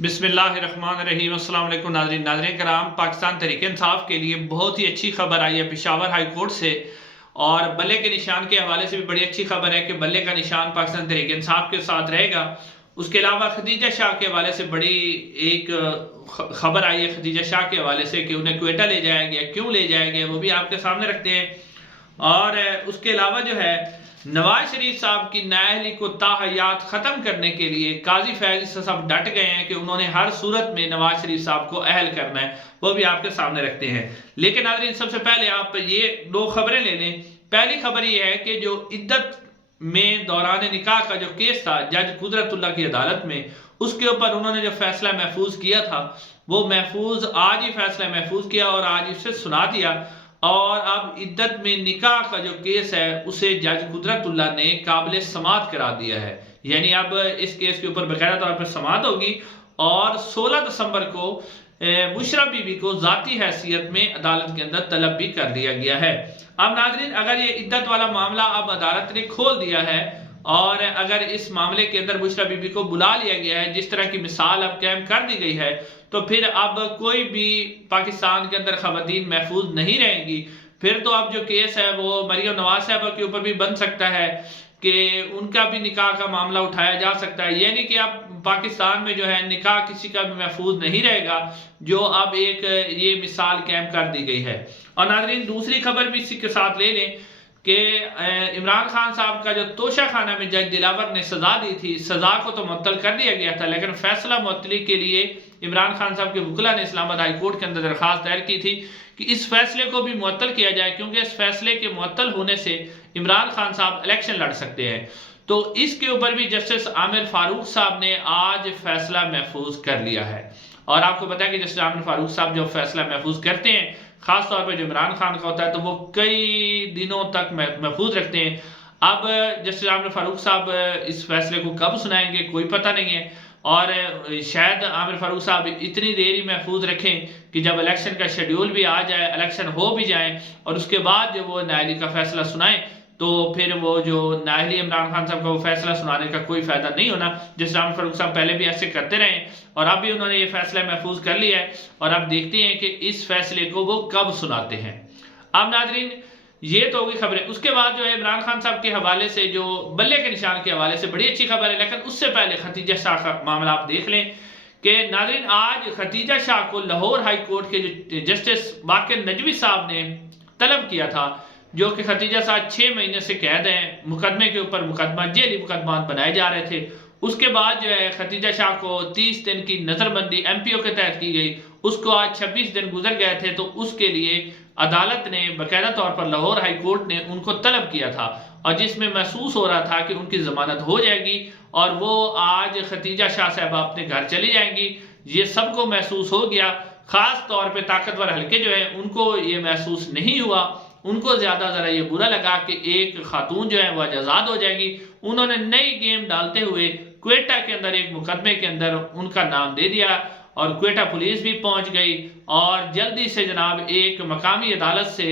बिस्मिल्लाह रहमान रहीम। अस्सलाम वालेकुम नाज़रीन कराम। पाकिस्तान तहरीक इंसाफ के लिए बहुत ही अच्छी खबर आई है पेशावर हाई कोर्ट से, और बल्ले के निशान के हवाले से भी बड़ी अच्छी खबर है कि बल्ले का निशान पाकिस्तान तहरीक इंसाफ के साथ रहेगा। उसके अलावा खदीजा शाह के हवाले से बड़ी एक खबर आई है खदीजा शाह के हवाले से कि उन्हें क्वेटा ले जाया गया, क्यों ले जाया गया वो भी आपके सामने रखते हैं। और उसके अलावा जो है नवाज शरीफ साहब की नाअहली को ताहयात ख़त्म करने के लिए काजी फैज साहब डट गए हैं कि उन्होंने हर सूरत में नवाज शरीफ साहब को अहल करना है, वो भी आपके सामने रखते हैं। लेकिन नाज़रीन सबसे पहले आप ये दो खबरें ले लें। पहली खबर ये है कि जो इद्दत में दौरान निकाह का जो केस था जज कुदरतुल्लाह की अदालत में, उसके ऊपर उन्होंने जो फैसला महफूज किया था वो महफूज आज ही फैसला महफूज किया और आज इसे सुना दिया। और अब इद्दत में निकाह का जो केस है उसे जज कुदरतुल्लाह ने काबिल समात करार दिया है, यानी अब इस केस के ऊपर बाकायदा तौर पर समात होगी। और 16 दिसंबर को बुशरा बीबी को ज़ाती हैसियत में अदालत के अंदर तलब भी कर दिया गया है। अब नाज़रीन अगर ये इद्दत वाला मामला अब अदालत ने खोल दिया है और अगर इस मामले के अंदर बुशरा बीबी को बुला लिया गया है, जिस तरह की मिसाल अब कायम कर दी गई है, तो फिर अब कोई भी पाकिस्तान के अंदर खवातीन महफूज नहीं रहेंगी। फिर तो अब जो केस है वो मरियम नवाज साहबा के ऊपर भी बन सकता है कि उनका भी निकाह का मामला उठाया जा सकता है, यानी कि अब पाकिस्तान में जो है निकाह किसी का भी महफूज नहीं रहेगा, जो अब एक ये मिसाल कायम कर दी गई है। और नाज़रीन दूसरी खबर भी इसी के साथ ले लें कि इमरान खान साहब का जो तोशा खाना में जज दिलावर ने सजा दी थी, सजा को तो मुअत्तल कर दिया गया था, लेकिन फैसला मुअत्तली के लिए इमरान खान साहब के वकील ने इस्लामाबाद हाई कोर्ट के अंदर दरखास्त दायर की थी कि इस फैसले को भी मुअत्तल किया जाए, क्योंकि इस फैसले के मुअत्तल होने से इमरान खान साहब इलेक्शन लड़ सकते हैं। तो इसके ऊपर भी जस्टिस आमिर फारूक साहब ने आज फैसला महफूज कर लिया है। और आपको पता है कि जस्टिस आमिर फारूक साहब जो फैसला महफूज करते हैं, खास तौर पर जो इमरान खान का होता है, तो वो कई दिनों तक महफूज रखते हैं। अब जस्टिस आमिर फारूक साहब इस फैसले को कब सुनाएंगे कोई पता नहीं है, और शायद आमिर फारूक साहब इतनी देर ही महफूज रखें कि जब इलेक्शन का शेड्यूल भी आ जाए, इलेक्शन हो भी जाए, और उसके बाद जब वो नाअहली का फैसला सुनाए, तो फिर वो जो नाअहली इमरान खान साहब का वो फैसला सुनाने का कोई फायदा नहीं होना। जिस आमिर फारूक साहब पहले भी ऐसे करते रहे और अब भी उन्होंने ये फैसला महफूज कर लिया है, और अब देखते हैं कि इस फैसले को वो कब सुनाते हैं। अब नाज़रीन ये तो होगी खबरें। उसके बाद जो है इमरान खान साहब के हवाले से जो बल्ले के निशान के हवाले से बड़ी अच्छी खबर है, लेकिन उससे पहले खदीजा शाह का मामला आप देख लें कि नाज़रीन आज खदीजा शाह को लाहौर हाई कोर्ट के जो जस्टिस बाक़िर नजवी साहब ने तलब किया था, जो कि खदीजा शाह 6 महीने से कैद हैं, मुकदमे के ऊपर मुकदमा जेली मुकदमा बनाए जा रहे थे। उसके बाद जो है खदीजा शाह को 30 दिन की नज़रबंदी MPO के तहत की गई, उसको आज 26 दिन गुजर गए थे, तो उसके लिए अदालत ने बाकायदा तौर पर लाहौर हाई कोर्ट ने उनको तलब किया था, और जिसमें महसूस हो रहा था कि उनकी ज़मानत हो जाएगी और वो आज खदीजा शाह साहबा अपने घर चली जाएंगी। ये सबको महसूस हो गया, ख़ास तौर पर ताकतवर हल्के जो है उनको ये महसूस नहीं हुआ। उनको ज़्यादा ज़रा ये बुरा लगा कि एक खातून जो है वह आज़ाद हो जाएगी। उन्होंने नई गेम डालते हुए क्वेटा के अंदर एक मुकदमे के अंदर उनका नाम दे दिया, और क्वेटा पुलिस भी पहुंच गई, और जल्दी से जनाब एक मकामी अदालत से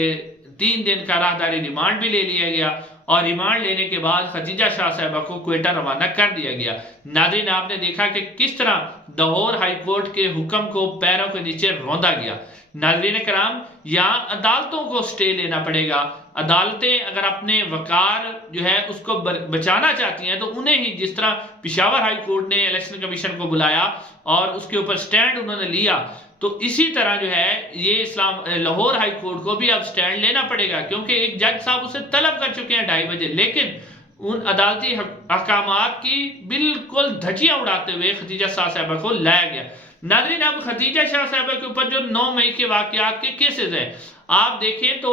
3 दिन का राहदारी रिमांड भी ले लिया गया, और रिमांड लेने के बाद खदीजा शाह साहबा को क्वेटा रवाना कर दिया गया। नाज़रीन आपने देखा कि किस तरह लाहौर हाई कोर्ट के हुक्म को पैरों के नीचे रौंदा गया। नाज़रीन कराम यहाँ अदालतों को स्टे लेना पड़ेगा। अदालतें अगर अपने वकार जो है उसको बचाना चाहती हैं, तो उन्हें ही, जिस तरह पेशावर हाई कोर्ट ने इलेक्शन कमीशन को बुलाया और उसके ऊपर स्टैंड उन्होंने लिया, तो इसी तरह जो है ये लाहौर हाई कोर्ट को भी अब स्टैंड लेना पड़ेगा, क्योंकि एक जज साहब उसे तलब कर चुके हैं 2:30 बजे, लेकिन उन अदालती अहकामात की बिल्कुल धज्जियां उड़ाते हुए खदीजा शाह साहबा को लाया गया। नाज़रीन अब खदीजा शाह साहबा के ऊपर जो 9 मई के वाकयात के केसेस हैं, आप देखें तो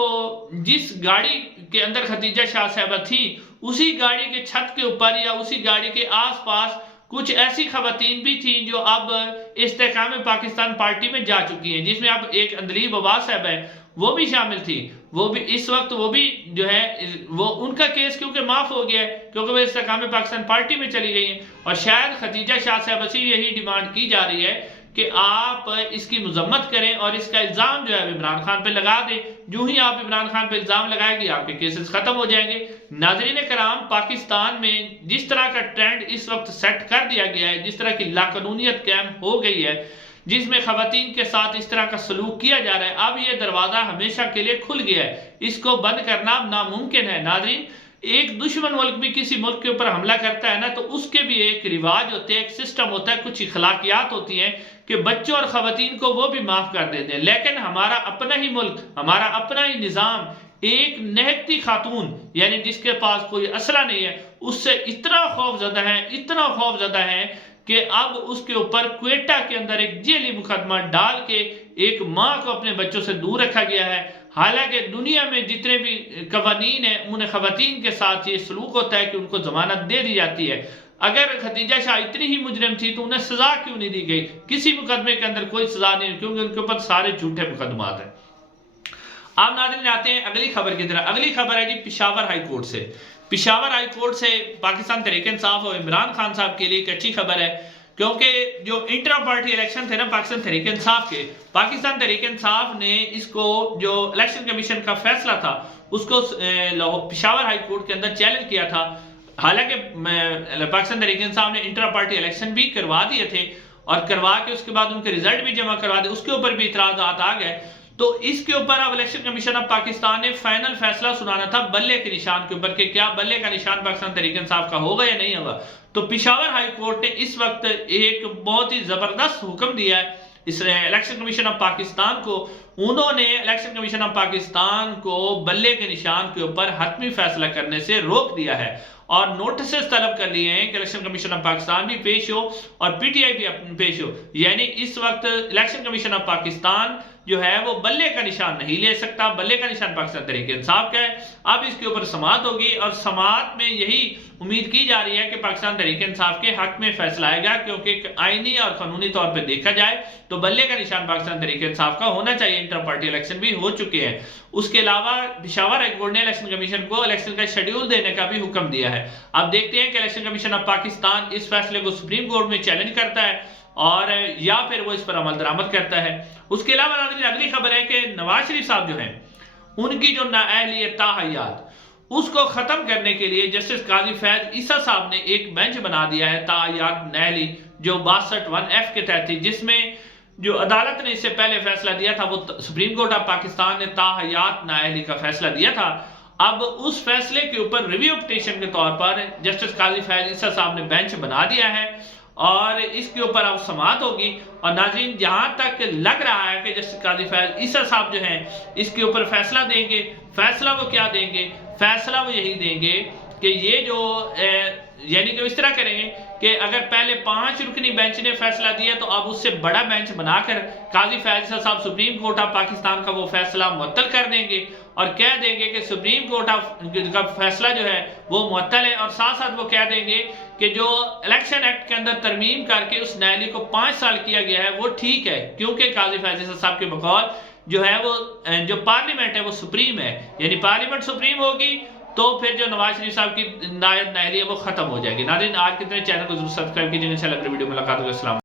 जिस गाड़ी के अंदर खदीजा शाह साहबा थी, उसी गाड़ी के छत के ऊपर या उसी गाड़ी के आसपास कुछ ऐसी खवातीन भी थी जो अब इस्तेकाम पाकिस्तान पार्टी में जा चुकी हैं, जिसमें अब एक अंदलीब अब्बास साहब है, वो भी शामिल थी। वो भी इस वक्त वो भी जो है वो उनका केस क्योंकि माफ हो गया है, क्योंकि वो इस्तेकाम पाकिस्तान पार्टी में चली गई हैं, और शायद खदीजा शाह साहबा से यही डिमांड की जा रही है कि आप इसकी मजम्मत करें और इसका इल्ज़ाम जो है इमरान खान पे लगा दें। जो ही आप इमरान खान पे इल्ज़ाम लगाएंगे आपके केसेस खत्म हो जाएंगे। ناظرین کرام، پاکستان میں جس طرح کا ٹرینڈ اس وقت سیٹ کر دیا گیا ہے، جس طرح کی لاقانونیت قائم ہو گئی ہے، جس میں خواتین کے ساتھ اس طرح کا سلوک کیا جا رہا ہے، اب یہ دروازہ ہمیشہ کے لیے کھل گیا ہے، اس کو بند کرنا اب ناممکن ہے۔ ناظرین، ایک دشمن ملک بھی کسی ملک کے اوپر حملہ کرتا ہے نا، تو اس کے بھی ایک رواج ہوتے ہیں، ایک سسٹم ہوتا ہے، کچھ اخلاقیات ہوتی ہیں کہ بچوں اور خواتین کو وہ بھی معاف کر دیتے ہیں۔ لیکن ہمارا اپنا ہی ملک، ہمارا اپنا ہی نظام ایک نہکتی خاتون، یعنی جس کے پاس کوئی اسلحہ نہیں ہے، اس سے اتنا خوف زدہ ہے کہ اب اس کے اوپر کوئٹہ کے اندر ایک جیلی مقدمہ ڈال کے ایک ماں کو اپنے بچوں سے دور رکھا گیا ہے۔ حالانکہ دنیا میں جتنے بھی قوانین ہیں، انہیں خواتین کے ساتھ یہ سلوک ہوتا ہے کہ ان کو ضمانت دے دی جاتی ہے۔ اگر خدیجہ شاہ اتنی ہی مجرم تھی تو انہیں سزا کیوں نہیں دی گئی؟ کسی مقدمے کے اندر کوئی سزا نہیں، کیونکہ ان کے اوپر سارے جھوٹے مقدمات ہیں۔ آپ ناظرین آتے ہیں اگلی خبر کی طرح۔ اگلی خبر ہے جی پشاور ہائی کورٹ سے۔ پشاور ہائی کورٹ سے پاکستان تحریک انصاف اور عمران خان صاحب کے لیے ایک اچھی خبر ہے، کیونکہ جو انٹرا پارٹی الیکشن تھے نا پاکستان تحریک انصاف کے، پاکستان تحریک انصاف نے اس کو جو الیکشن کمیشن کا فیصلہ تھا اس کو پشاور ہائی کورٹ کے اندر چیلنج کیا تھا۔ حالانکہ پاکستان تحریک انصاف نے انٹرا پارٹی الیکشن بھی کروا دیے تھے، اور کروا کے اس کے بعد ان کے رزلٹ بھی جمع کروا دے، اس کے اوپر بھی اعتراضات آ گئے۔ تو اس کے اوپر اب الیکشن کمیشن آف پاکستان نے فائنل فیصلہ سنانا تھا بلے کے نشان کے اوپر کہ کیا بلے کا نشان پاکستان تحریک انصاف کا ہوگا یا نہیں ہوگا۔ تو پشاور ہائی کورٹ نے اس وقت ایک بہت ہی زبردست حکم دیا ہے اس الیکشن کمیشن آف پاکستان کو۔ انہوں نے الیکشن کمیشن آف پاکستان کو بلے کے نشان کے اوپر حتمی فیصلہ کرنے سے روک دیا ہے، اور نوٹسز طلب کر لیے ہیں کہ الیکشن کمیشن آف پاکستان بھی پیش ہو اور پی ٹی آئی بھی پیش ہو۔ یعنی اس وقت الیکشن کمیشن آف پاکستان جو ہے وہ بلے کا نشان نہیں لے سکتا، بلے کا نشان پاکستان تحریک انصاف کا ہے۔ اب اس کے اوپر سماعت ہوگی، اور سماعت میں یہی امید کی جا رہی ہے کہ پاکستان تحریک انصاف کے حق میں فیصلہ آئے گا، کیونکہ آئینی اور قانونی طور پہ دیکھا جائے تو بلے کا نشان پاکستان تحریک انصاف کا ہونا چاہیے۔ انٹر پارٹی الیکشن بھی ہو چکے ہیں۔ اس کے علاوہ پشاور ہائی کورٹ نے الیکشن کمیشن کو الیکشن کا شیڈیول دینے کا بھی حکم دیا ہے۔ اب دیکھتے ہیں کہ الیکشن کمیشن آف پاکستان اس فیصلے کو سپریم کورٹ میں چیلنج کرتا ہے اور یا پھر وہ اس پر عمل درآمد کرتا ہے۔ اس کے علاوہ اگلی خبر ہے کہ نواز شریف صاحب جو ہیں، ان کی جو نااہلیت تاحیات اس کو ختم کرنے کے لیے جسٹس قاضی فیض عیسیٰ صاحب نے ایک بینچ بنا دیا ہے تاحیات نااہلی، جو 62(1)(f) کے تحت تھی، جس میں جو عدالت نے اس سے پہلے فیصلہ دیا تھا وہ سپریم کورٹ آف پاکستان نے تاحیات نااہلی کا فیصلہ دیا تھا۔ اب اس فیصلے کے اوپر ریویو پٹیشن کے طور پر جسٹس قاضی فیض عیسیٰ صاحب نے بینچ بنا دیا ہے، اور اس کے اوپر اب سماعت ہوگی۔ اور ناظرین، جہاں تک لگ رہا ہے کہ جسٹس قاضی فیض عیسیٰ صاحب جو ہیں اس کے اوپر فیصلہ دیں گے، فیصلہ وہ کیا دیں گے؟ فیصلہ وہ یہی دیں گے کہ یہ جو یعنی کہ اس طرح کریں گے کہ اگر پہلے 5 رکنی بینچ نے فیصلہ دیا تو اب اس سے بڑا بینچ بنا کر قاضی فیض صاحب سپریم کورٹ آف پاکستان کا وہ فیصلہ معطل کر دیں گے، اور کہہ دیں گے کہ سپریم کورٹ کا فیصلہ جو ہے وہ معطل ہے، اور ساتھ ساتھ وہ کہہ دیں گے کہ جو الیکشن ایکٹ کے اندر ترمیم کر کے اس نااہلی کو 5 سال کیا گیا ہے وہ ٹھیک ہے، کیونکہ قاضی فیض صاحب کے بقول جو ہے وہ جو پارلیمنٹ ہے وہ سپریم ہے، یعنی پارلیمنٹ سپریم ہوگی تو پھر جو نواز شریف صاحب کی نااہلی ہے وہ ختم ہو جائے گی۔ ناظرین، آج کے چینل کو ضرور سبسکرائب کیجئے، انشاءاللہ اگلی ویڈیو ملاقات ہوگی۔ السلام۔